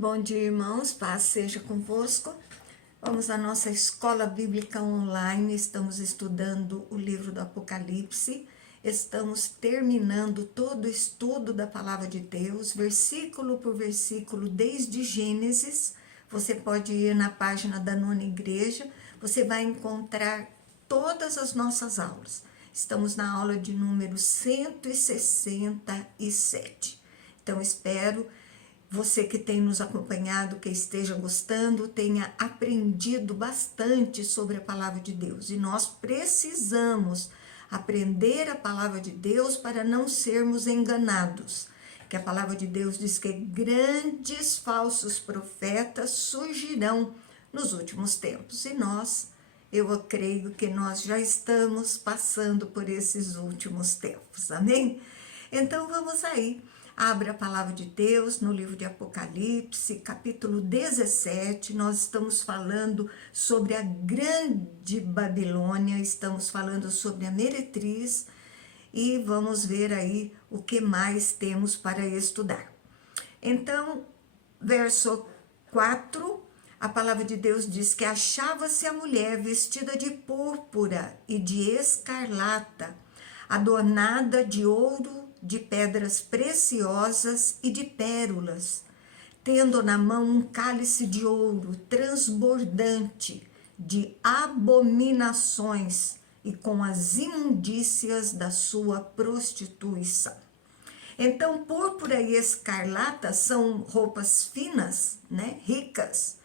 Bom dia, irmãos, paz seja convosco. Vamos à nossa escola bíblica online, estamos estudando o livro do Apocalipse, estamos terminando todo o estudo da palavra de Deus, versículo por versículo, desde Gênesis. Você pode ir na página da Nona Igreja, você vai encontrar todas as nossas aulas. Estamos na aula de número 167. Então, espero você que tem nos acompanhado, que esteja gostando, tenha aprendido bastante sobre a palavra de Deus. E nós precisamos aprender a palavra de Deus para não sermos enganados. Que a palavra de Deus diz que grandes falsos profetas surgirão nos últimos tempos. E eu creio que nós já estamos passando por esses últimos tempos. Amém? Então vamos aí. Abra a palavra de Deus no livro de Apocalipse, capítulo 17, nós estamos falando sobre a grande Babilônia, estamos falando sobre a meretriz e vamos ver aí o que mais temos para estudar. Então, verso 4, a palavra de Deus diz que achava-se a mulher vestida de púrpura e de escarlata, adornada de ouro, de pedras preciosas e de pérolas, tendo na mão um cálice de ouro transbordante de abominações e com as imundícias da sua prostituição. Então, púrpura e escarlata são roupas finas, né, ricas,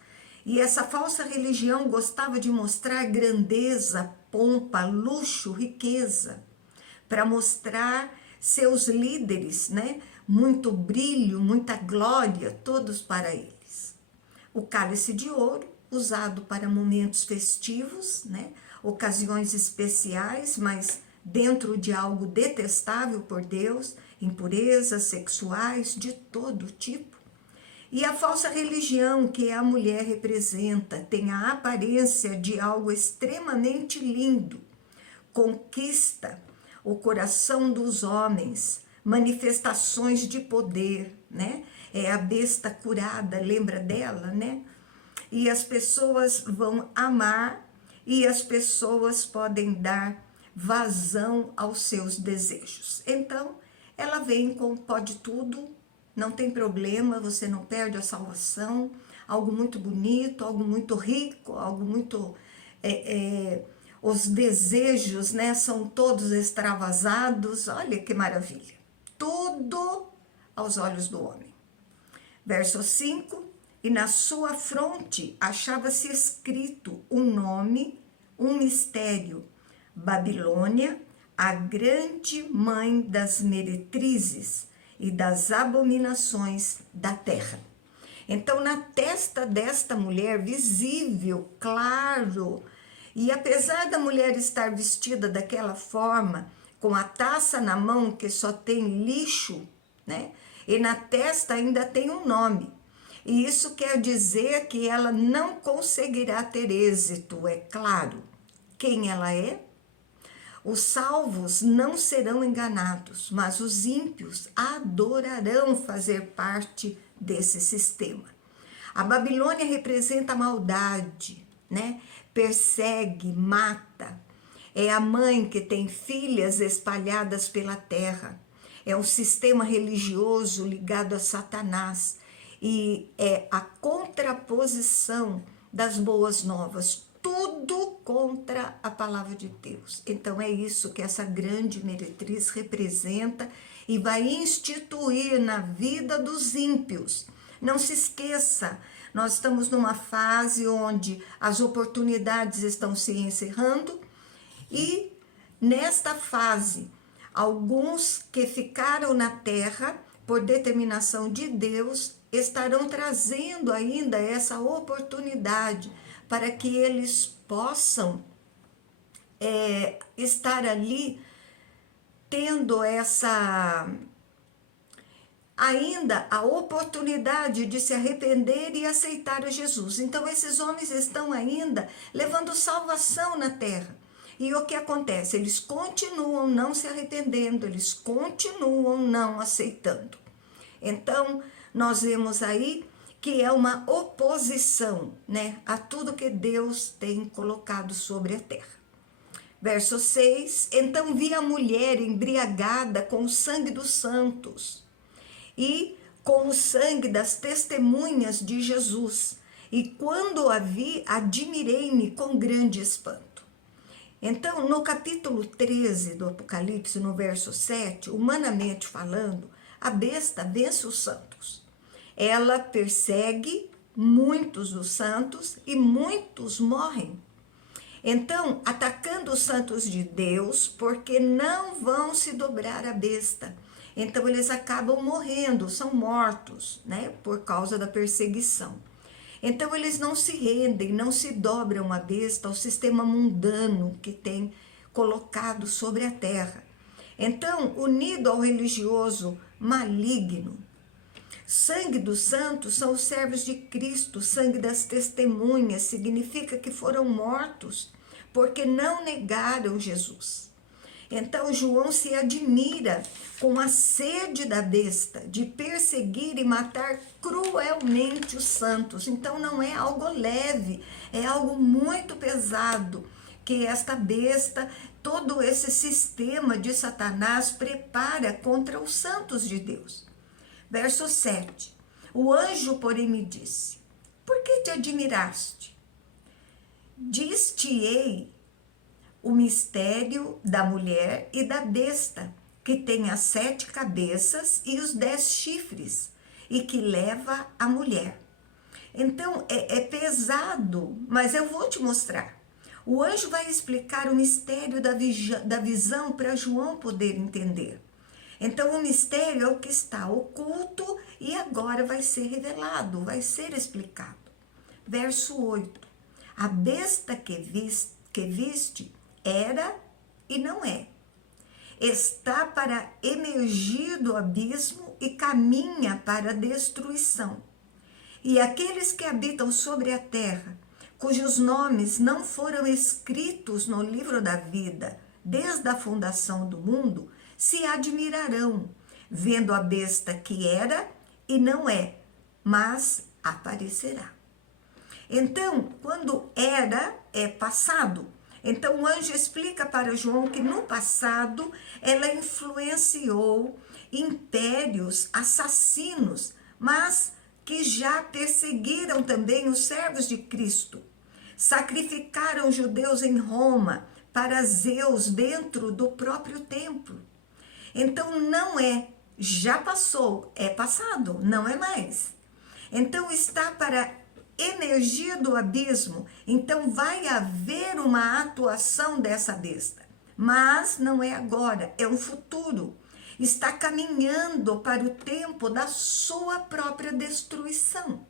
e essa falsa religião gostava de mostrar grandeza, pompa, luxo, riqueza, para mostrar seus líderes, né? Muito brilho, muita glória, todos para eles. O cálice de ouro, usado para momentos festivos, né? Ocasiões especiais, mas dentro de algo detestável por Deus, impurezas sexuais de todo tipo. E a falsa religião que a mulher representa tem a aparência de algo extremamente lindo, conquista o coração dos homens, manifestações de poder, né? É a besta curada, lembra dela, né? E as pessoas vão amar e as pessoas podem dar vazão aos seus desejos. Então, ela vem com pode tudo, não tem problema, você não perde a salvação, algo muito bonito, algo muito rico, algo muito... os desejos, né, são todos extravasados, olha que maravilha. Tudo aos olhos do homem. Verso 5, e na sua fronte achava-se escrito um nome, um mistério, Babilônia, a grande mãe das meretrizes e das abominações da terra. Então, na testa desta mulher, visível, claro, e apesar da mulher estar vestida daquela forma, com a taça na mão que só tem lixo, né? E na testa ainda tem um nome. E isso quer dizer que ela não conseguirá ter êxito, é claro. Quem ela é? Os salvos não serão enganados, mas os ímpios adorarão fazer parte desse sistema. A Babilônia representa a maldade, né? Persegue, mata. É a mãe que tem filhas espalhadas pela terra. É um sistema religioso ligado a Satanás. E é a contraposição das boas novas. Tudo contra a palavra de Deus. Então é isso que essa grande meretriz representa e vai instituir na vida dos ímpios. Não se esqueça, nós estamos numa fase onde as oportunidades estão se encerrando e nesta fase, alguns que ficaram na terra por determinação de Deus estarão trazendo ainda essa oportunidade para que eles possam estar ali tendo ainda a oportunidade de se arrepender e aceitar a Jesus. Então esses homens estão ainda levando salvação na terra. E o que acontece? Eles continuam não se arrependendo, eles continuam não aceitando. Então nós vemos aí que é uma oposição, né, a tudo que Deus tem colocado sobre a terra. Verso 6, então vi a mulher embriagada com o sangue dos santos e com o sangue das testemunhas de Jesus. E quando a vi, admirei-me com grande espanto. Então, no capítulo 13 do Apocalipse, no verso 7, humanamente falando, a besta vence os santos. Ela persegue muitos dos santos e muitos morrem. Então, atacando os santos de Deus, porque não vão se dobrar à besta. Então, eles acabam morrendo, são mortos, né, por causa da perseguição. Então, eles não se rendem, não se dobram à besta, ao sistema mundano que tem colocado sobre a terra. Então, unido ao religioso maligno, sangue dos santos são os servos de Cristo, sangue das testemunhas significa que foram mortos porque não negaram Jesus. Então João se admira com a sede da besta de perseguir e matar cruelmente os santos. Então não é algo leve, é algo muito pesado que esta besta, todo esse sistema de Satanás prepara contra os santos de Deus. Verso 7. O anjo, porém, me disse: por que te admiraste? Diz-te-ei o mistério da mulher e da besta, que tem as 7 cabeças e os 10 chifres, e que leva a mulher. Então, é pesado, mas eu vou te mostrar. O anjo vai explicar o mistério da visão para João poder entender. Então, o mistério é o que está oculto e agora vai ser revelado, vai ser explicado. Verso 8. A besta que viste era e não é. Está para emergir do abismo e caminha para a destruição. E aqueles que habitam sobre a terra, cujos nomes não foram escritos no livro da vida desde a fundação do mundo, se admirarão, vendo a besta que era e não é, mas aparecerá. Então, quando era, é passado. Então, o anjo explica para João que no passado ela influenciou impérios assassinos, mas que já perseguiram também os servos de Cristo. Sacrificaram judeus em Roma para Zeus dentro do próprio templo. Então, não é, já passou, é passado, não é mais. Então, está para emergir do abismo, então vai haver uma atuação dessa besta, mas não é agora, é um futuro, está caminhando para o tempo da sua própria destruição.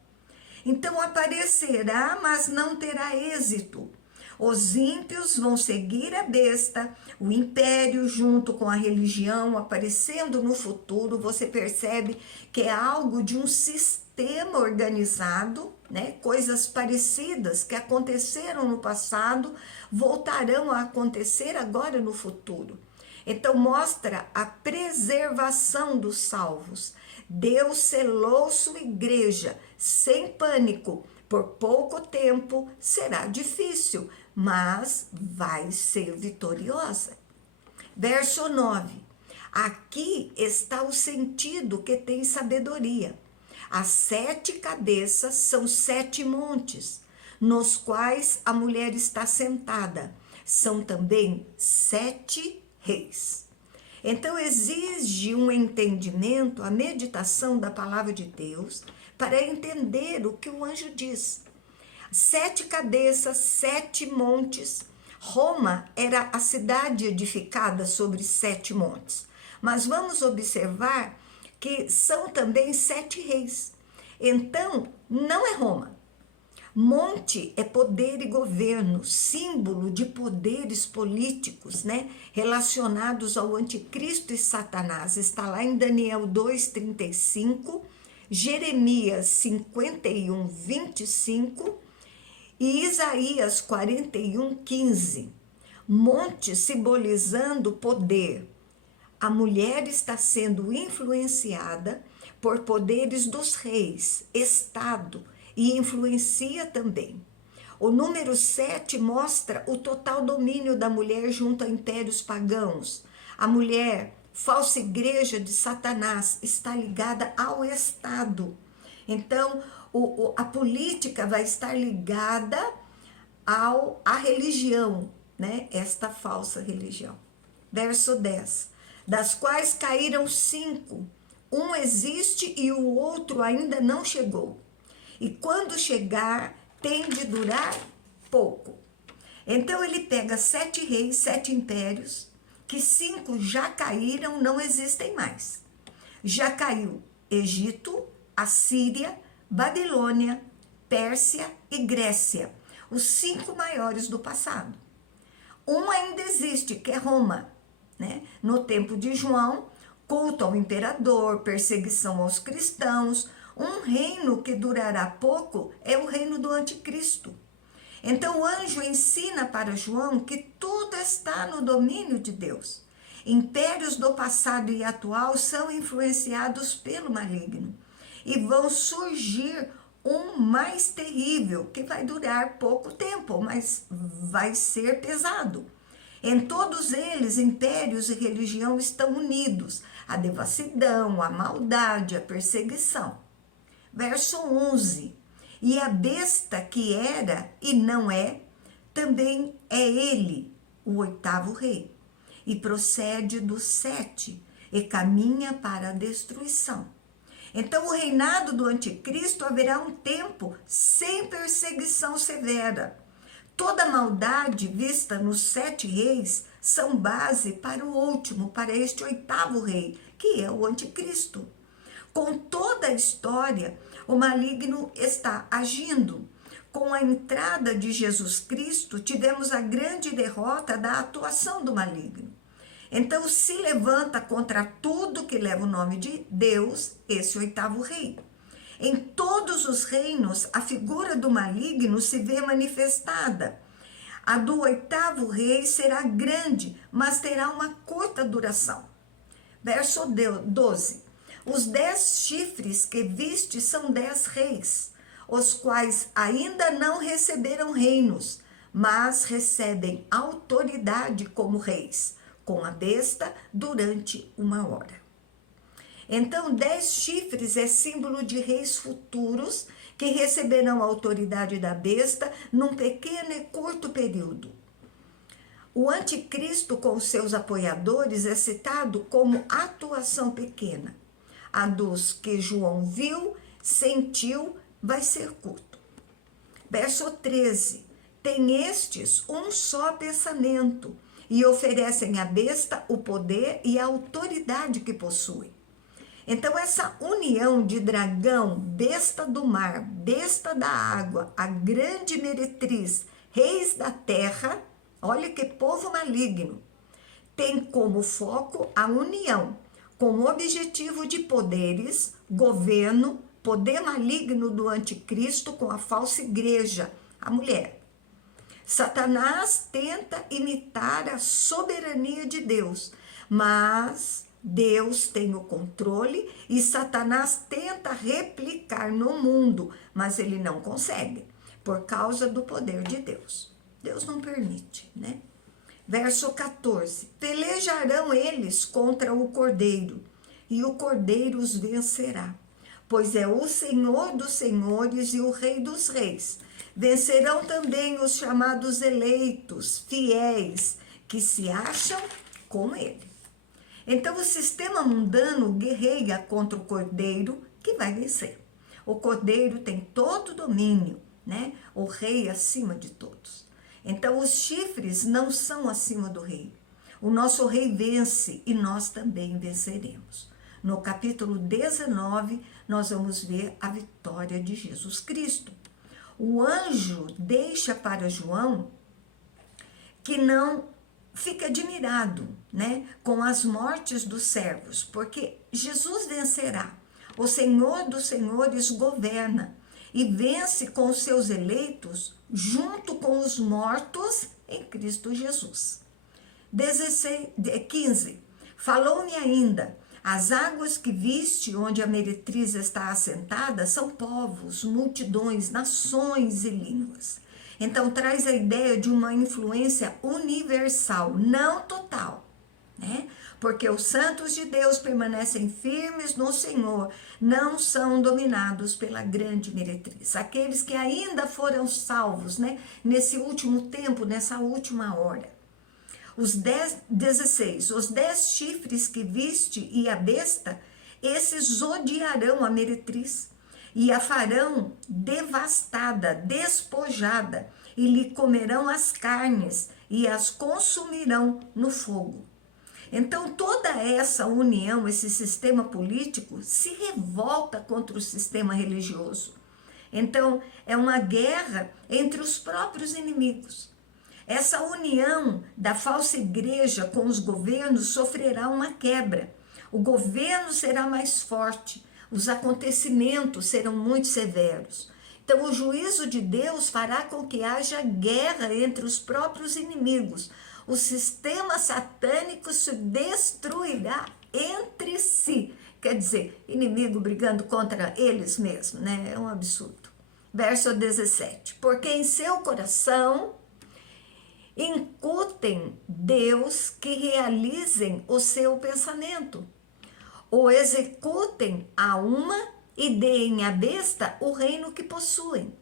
Então aparecerá, mas não terá êxito. Os ímpios vão seguir a besta, o império junto com a religião aparecendo no futuro. Você percebe que é algo de um sistema organizado, né? Coisas parecidas que aconteceram no passado voltarão a acontecer agora no futuro. Então mostra a preservação dos salvos. Deus selou sua igreja sem pânico. Por pouco tempo será difícil, mas vai ser vitoriosa. Verso 9. Aqui está o sentido que tem sabedoria. As 7 cabeças são 7 montes, nos quais a mulher está sentada. São também 7 reis. Então exige um entendimento, a meditação da palavra de Deus, para entender o que o anjo diz. 7 cabeças, 7 montes. Roma era a cidade edificada sobre 7 montes. Mas vamos observar que são também 7 reis. Então, não é Roma. Monte é poder e governo, símbolo de poderes políticos, né, relacionados ao anticristo e Satanás. Está lá em Daniel 2:35, Jeremias 51:25 e Isaías 41:15. Monte simbolizando poder. A mulher está sendo influenciada por poderes dos reis, Estado, e influencia também. O número 7 mostra o total domínio da mulher junto a impérios pagãos. A mulher, falsa igreja de Satanás, está ligada ao Estado. Então, a política vai estar ligada à religião, né? Esta falsa religião. Verso 10. Das quais caíram 5. Um existe e o outro ainda não chegou. E quando chegar, tem de durar pouco. Então ele pega 7 reis, 7 impérios, que 5 já caíram, não existem mais. Já caiu Egito, Assíria, Babilônia, Pérsia e Grécia, os 5 maiores do passado. Um ainda existe, que é Roma, né? No tempo de João, culto ao imperador, perseguição aos cristãos. Um reino que durará pouco é o reino do anticristo. Então o anjo ensina para João que tudo está no domínio de Deus. Impérios do passado e atual são influenciados pelo maligno e vão surgir um mais terrível, que vai durar pouco tempo, mas vai ser pesado. Em todos eles, impérios e religião estão unidos, a devassidão, a maldade, a perseguição. Verso 11. E a besta que era e não é, também é ele, o 8º rei, e procede do 7 e caminha para a destruição. Então, o reinado do anticristo haverá um tempo sem perseguição severa. Toda maldade vista nos 7 reis são base para o último, para este 8º rei, que é o anticristo. Com toda a história, o maligno está agindo. Com a entrada de Jesus Cristo, tivemos a grande derrota da atuação do maligno. Então se levanta contra tudo que leva o nome de Deus, esse 8º rei. Em todos os reinos, a figura do maligno se vê manifestada. A do 8º rei será grande, mas terá uma curta duração. Verso 12. Os 10 chifres que viste são 10 reis, os quais ainda não receberam reinos, mas recebem autoridade como reis, com a besta durante 1 hora. Então, 10 chifres é símbolo de reis futuros que receberão a autoridade da besta num pequeno e curto período. O anticristo com seus apoiadores é citado como atuação pequena. A dos que João viu, sentiu, vai ser curto. Verso 13. Tem estes um só pensamento e oferecem à besta o poder e a autoridade que possui. Então, essa união de dragão, besta do mar, besta da água, a grande meretriz, reis da terra, olha que povo maligno, tem como foco a união, com o objetivo de poderes, governo, poder maligno do anticristo com a falsa igreja, a mulher. Satanás tenta imitar a soberania de Deus, mas Deus tem o controle e Satanás tenta replicar no mundo, mas ele não consegue, por causa do poder de Deus. Deus não permite, né? Verso 14. Pelejarão eles contra o Cordeiro, e o Cordeiro os vencerá, pois é o Senhor dos senhores e o Rei dos reis. Vencerão também os chamados eleitos, fiéis, que se acham com ele. Então o sistema mundano guerreia contra o Cordeiro, que vai vencer. O Cordeiro tem todo o domínio, né? O rei acima de todos. Então os chifres não são acima do rei. O nosso rei vence e nós também venceremos. No capítulo 19, nós vamos ver a vitória de Jesus Cristo. O anjo deixa para João que não fica admirado, né, com as mortes dos servos, porque Jesus vencerá. O Senhor dos senhores governa e vence com os seus eleitos junto com os mortos em Cristo Jesus. 15. Falou-me ainda, As águas que viste, onde a meretriz está assentada, são povos, multidões, nações e línguas. Então, traz a ideia de uma influência universal, não total, né? Porque os santos de Deus permanecem firmes no Senhor, não são dominados pela grande meretriz. Aqueles que ainda foram salvos, né? Nesse último tempo, nessa última hora. 16. Os 10 chifres que viste e a besta, esses odiarão a meretriz e a farão devastada, despojada, e lhe comerão as carnes e as consumirão no fogo. Então, toda essa união, esse sistema político, se revolta contra o sistema religioso. Então, é uma guerra entre os próprios inimigos. Essa união da falsa igreja com os governos sofrerá uma quebra. O governo será mais forte, os acontecimentos serão muito severos. Então, o juízo de Deus fará com que haja guerra entre os próprios inimigos. O sistema satânico se destruirá entre si. Quer dizer, inimigo brigando contra eles mesmos, né? É um absurdo. Verso 17. Porque em seu coração incutem Deus que realizem o seu pensamento, ou executem a uma e deem à besta o reino que possuem,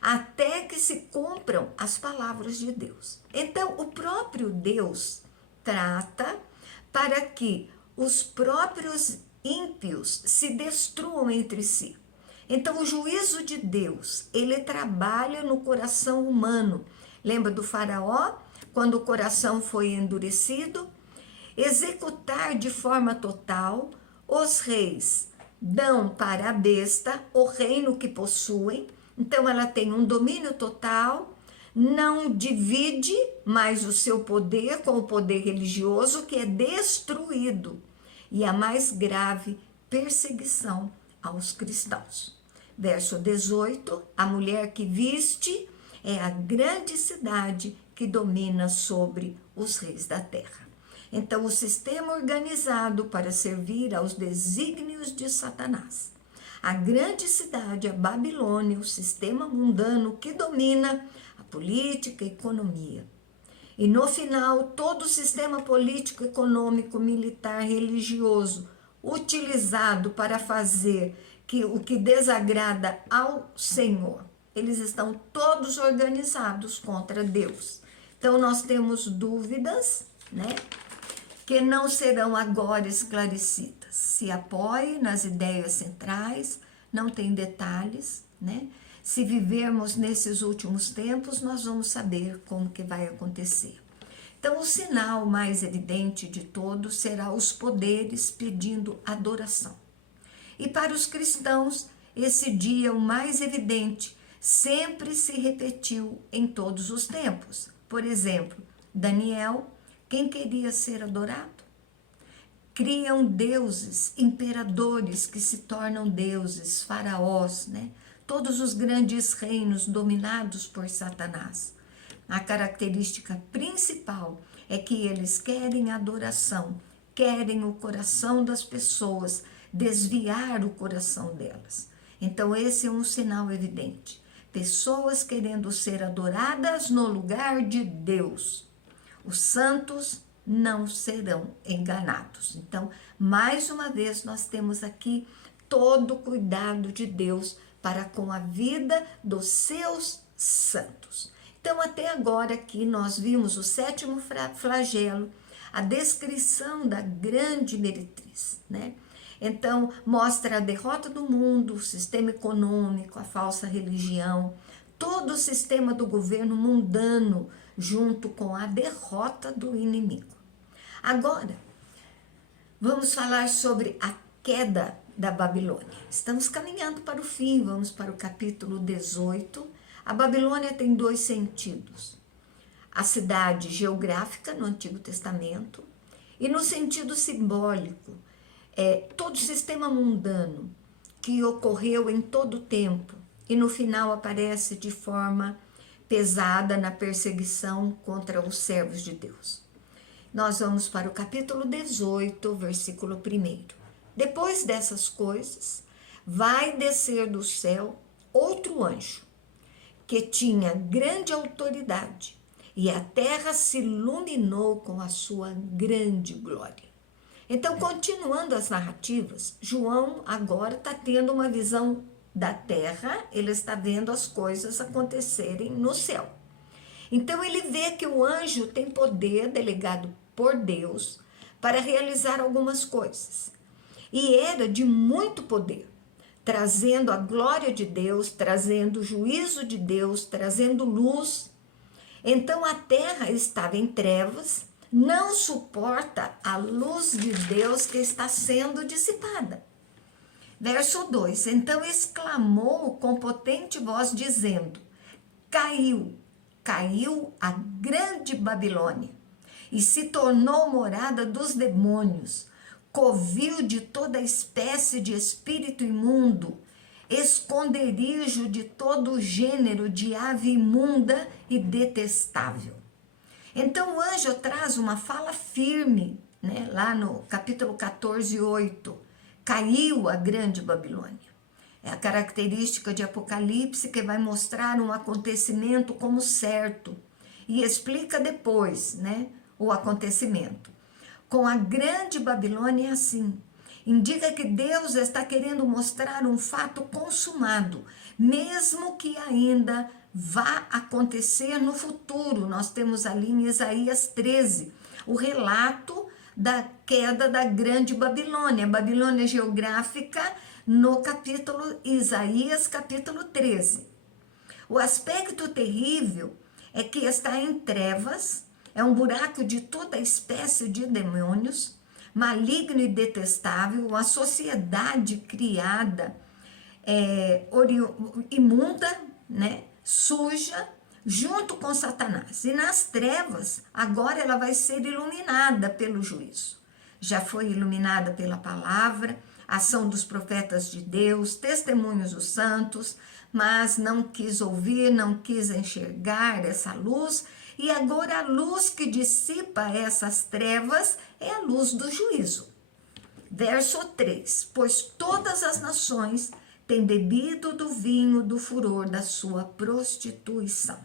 até que se cumpram as palavras de Deus. Então, o próprio Deus trata para que os próprios ímpios se destruam entre si. Então, o juízo de Deus, ele trabalha no coração humano. Lembra do faraó, quando o coração foi endurecido? Executar de forma total, os reis dão para a besta o reino que possuem. Então, ela tem um domínio total, não divide mais o seu poder com o poder religioso, que é destruído. E a mais grave perseguição aos cristãos. Verso 18, a mulher que viste é a grande cidade que domina sobre os reis da terra. Então, o sistema organizado para servir aos desígnios de Satanás. A grande cidade, a Babilônia, o sistema mundano que domina a política e a economia. E no final, todo o sistema político, econômico, militar, religioso, utilizado para fazer o que desagrada ao Senhor. Eles estão todos organizados contra Deus. Então, nós temos dúvidas, né? Que não serão agora esclarecidas. Se apoie nas ideias centrais, não tem detalhes, né? Se vivermos nesses últimos tempos, nós vamos saber como que vai acontecer. Então, o sinal mais evidente de todos será os poderes pedindo adoração. E para os cristãos, esse dia, o mais evidente, sempre se repetiu em todos os tempos. Por exemplo, Daniel, quem queria ser adorado? Criam deuses, imperadores que se tornam deuses, faraós, né? Todos os grandes reinos dominados por Satanás. A característica principal é que eles querem adoração, querem o coração das pessoas, desviar o coração delas. Então, esse é um sinal evidente. Pessoas querendo ser adoradas no lugar de Deus. Os santos não serão enganados. Então, mais uma vez, nós temos aqui todo o cuidado de Deus para com a vida dos seus santos. Então, até agora aqui nós vimos o 7º flagelo, a descrição da grande meretriz, né? Então, mostra a derrota do mundo, o sistema econômico, a falsa religião, todo o sistema do governo mundano, junto com a derrota do inimigo. Agora, vamos falar sobre a queda da Babilônia. Estamos caminhando para o fim, vamos para o capítulo 18. A Babilônia tem 2 sentidos. A cidade geográfica no Antigo Testamento e no sentido simbólico, todo o sistema mundano que ocorreu em todo o tempo e no final aparece de forma pesada na perseguição contra os servos de Deus. Nós vamos para o capítulo 18, versículo 1. Depois dessas coisas, vai descer do céu outro anjo, que tinha grande autoridade, e a terra se iluminou com a sua grande glória. Então, continuando as narrativas, João agora está tendo uma visão da terra, ele está vendo as coisas acontecerem no céu. Então, ele vê que o anjo tem poder delegado por Deus para realizar algumas coisas. E era de muito poder, trazendo a glória de Deus, trazendo o juízo de Deus, trazendo luz. Então a terra estava em trevas, não suporta a luz de Deus que está sendo dissipada. Verso 2: Então exclamou com potente voz, dizendo: Caiu, caiu a grande Babilônia, e se tornou morada dos demônios, covil de toda espécie de espírito imundo, esconderijo de todo gênero de ave imunda e detestável. Então o anjo traz uma fala firme, né, lá no capítulo 14, 8. Caiu a grande Babilônia. É a característica de Apocalipse que vai mostrar um acontecimento como certo e explica depois, né, o acontecimento. Com a grande Babilônia é assim. Indica que Deus está querendo mostrar um fato consumado, mesmo que ainda vá acontecer no futuro. Nós temos ali em Isaías 13 o relato da queda da grande Babilônia, Babilônia geográfica, no capítulo Isaías, capítulo 13. O aspecto terrível é que está em trevas, é um buraco de toda espécie de demônios, maligno e detestável, uma sociedade criada, imunda, né, suja, junto com Satanás. E nas trevas, agora ela vai ser iluminada pelo juízo. Já foi iluminada pela palavra, ação dos profetas de Deus, testemunhos dos santos, mas não quis ouvir, não quis enxergar essa luz, e agora a luz que dissipa essas trevas é a luz do juízo. Verso 3: Pois todas as nações têm bebido do vinho do furor da sua prostituição.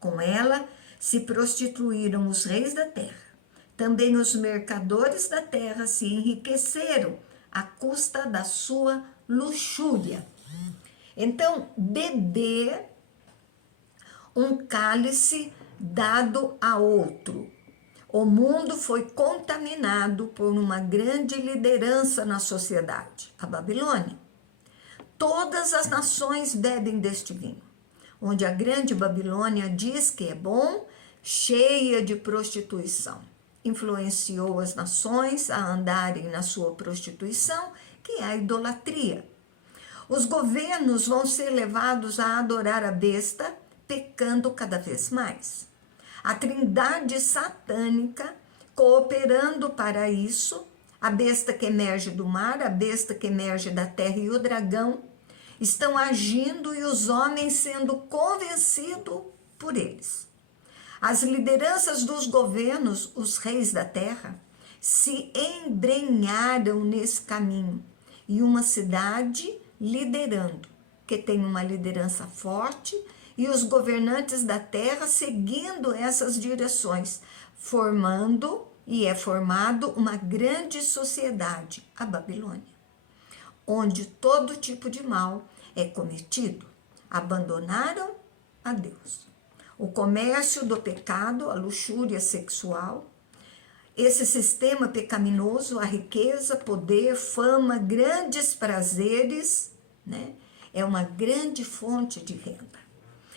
Com ela se prostituíram os reis da terra. Também os mercadores da terra se enriqueceram à custa da sua luxúria. Então, beber um cálice dado a outro. O mundo foi contaminado por uma grande liderança na sociedade, a Babilônia. Todas as nações bebem deste vinho, onde a grande Babilônia diz que é bom, cheia de prostituição. Influenciou as nações a andarem na sua prostituição, que é a idolatria. Os governos vão ser levados a adorar a besta, pecando cada vez mais. A trindade satânica cooperando para isso, a besta que emerge do mar, a besta que emerge da terra e o dragão, estão agindo e os homens sendo convencidos por eles. As lideranças dos governos, os reis da terra, se embrenharam nesse caminho. E uma cidade liderando, que tem uma liderança forte, e os governantes da terra seguindo essas direções, formando e é formado uma grande sociedade, a Babilônia, onde todo tipo de mal é cometido. Abandonaram a Deus. O comércio do pecado, a luxúria sexual, esse sistema pecaminoso, a riqueza, poder, fama, grandes prazeres, né, é uma grande fonte de renda.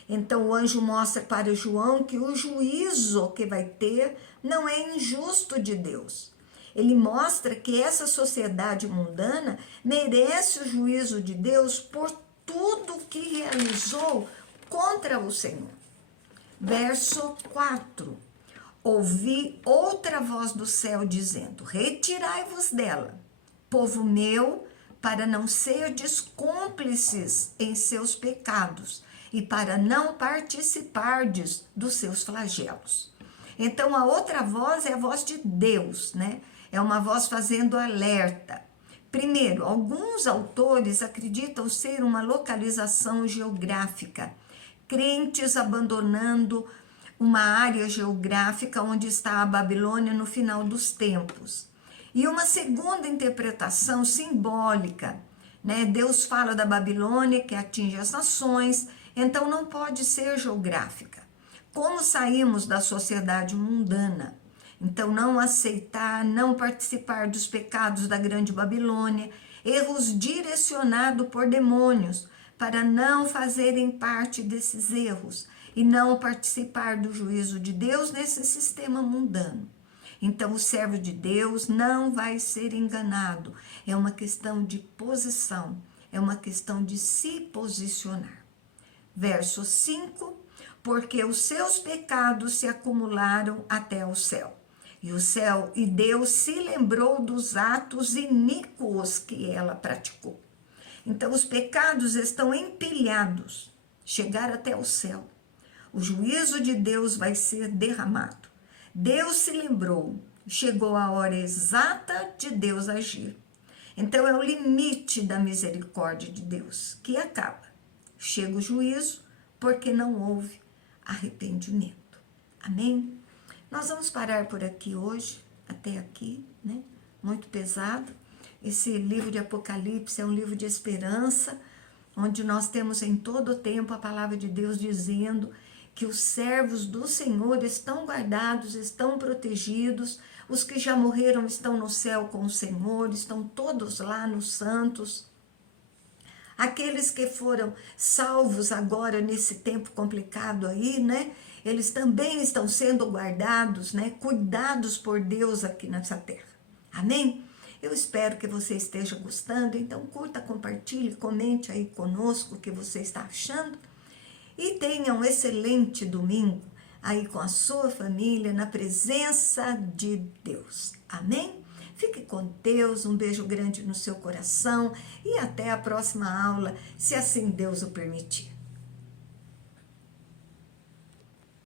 Então o anjo mostra para João que o juízo que vai ter não é injusto de Deus. Ele mostra que essa sociedade mundana merece o juízo de Deus por tudo que realizou contra o Senhor. Verso 4. Ouvi outra voz do céu dizendo: Retirai-vos dela, povo meu, para não serdes cúmplices em seus pecados e para não participardes dos seus flagelos. Então a outra voz é a voz de Deus, né? É uma voz fazendo alerta. Primeiro, alguns autores acreditam ser uma localização geográfica, crentes abandonando uma área geográfica onde está a Babilônia no final dos tempos. E uma segunda interpretação simbólica, né? Deus fala da Babilônia que atinge as nações, então não pode ser geográfica. Como saímos da sociedade mundana? Então, não aceitar, não participar dos pecados da grande Babilônia, erros direcionados por demônios, para não fazerem parte desses erros e não participar do juízo de Deus nesse sistema mundano. Então, o servo de Deus não vai ser enganado. É uma questão de posição, é uma questão de se posicionar. Verso 5, porque os seus pecados se acumularam até o céu. E Deus se lembrou dos atos iníquos que ela praticou. Então, os pecados estão empilhados, chegaram até o céu. O juízo de Deus vai ser derramado. Deus se lembrou, chegou a hora exata de Deus agir. Então, é o limite da misericórdia de Deus que acaba. Chega o juízo porque não houve arrependimento. Amém? Nós vamos parar por aqui hoje, até aqui, né? Muito pesado. Esse livro de Apocalipse é um livro de esperança, onde nós temos em todo o tempo a palavra de Deus dizendo que os servos do Senhor estão guardados, estão protegidos, os que já morreram estão no céu com o Senhor, estão todos lá nos santos. Aqueles que foram salvos agora nesse tempo complicado aí, né? Eles também estão sendo guardados, né? Cuidados por Deus aqui nessa terra. Amém? Eu espero que você esteja gostando, então curta, compartilhe, comente aí conosco o que você está achando. E tenha um excelente domingo aí com a sua família, na presença de Deus. Amém? Fique com Deus, um beijo grande no seu coração e até a próxima aula, se assim Deus o permitir.